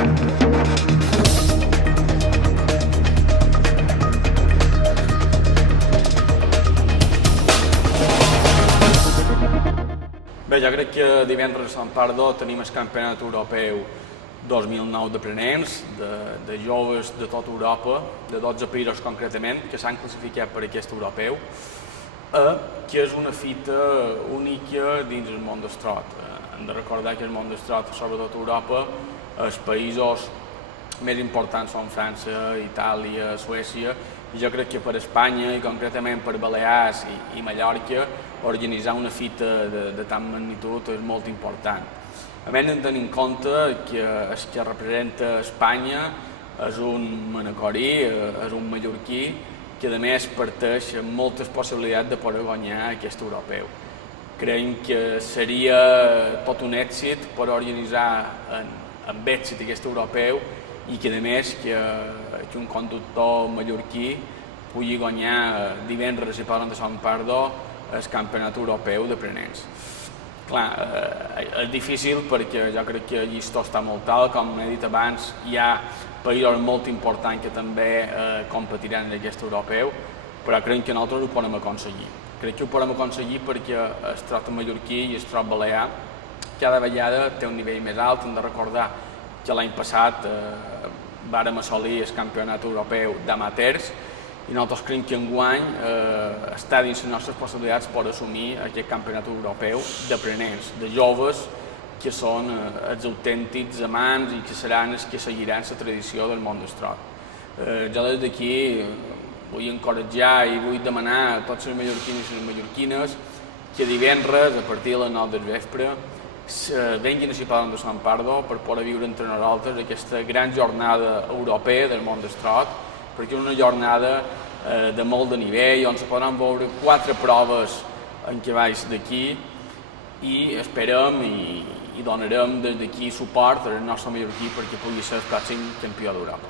Bé, jo crec que divendres a Sant Pardo tenim el Campionat Europeu 2009 d'aprenents, de joves de tota Europa, de 12 països concretament, que s'han classificat per aquest europeu, que és una fita única dins el món del trot. Hem de recordar que el món del trot, sobretot a Europa, els països més importants són França, Itàlia, Suècia, i jo crec que per Espanya, i concretament per Balears i Mallorca, organitzar una fita de tan magnitud és molt important. A més, hem de tenir en compte que el que representa Espanya és un manacorí, és un mallorquí, que a més parteix amb moltes possibilitats de poder guanyar aquest europeu. Creiem que seria tot un èxit per organitzar amb èxit aquest europeu i que a més que un conductor mallorquí pugui guanyar divendres i parlant de Sant Pardo el Campionat Europeu d'aprenents. Clar, és difícil perquè jo crec que el llistó està molt alt, com he dit abans, hi ha països molt importants que també competiran en aquest europeu, però crec que nosaltres ho podem aconseguir. Crec que ho podem aconseguir perquè el trot mallorquí i el trot balear cada vegada té un nivell més alt. Hem de recordar que l'any passat vàrem assolir el Campionat Europeu d'amateurs i nosaltres creiem que enguany està dins les nostres possibilitats per assumir aquest Campionat Europeu d'aprenents, de joves que són els autèntics amants i que seran els que seguiran la tradició del món del trot. Jo des d'aquí vull encoratjar i vull demanar a tots els mallorquins i les mallorquines que divendres, a partir de les 9 del vespre, venguin a si poden de Sant Pardo per poder viure entre nosaltres aquesta gran jornada europea del món del trot, perquè és una jornada de molt de nivell, on se podran veure 4 proves en cavalls d'aquí i esperem i donarem des d'aquí suport al nostre mallorquí perquè pugui ser el pròxim campió d'Europa.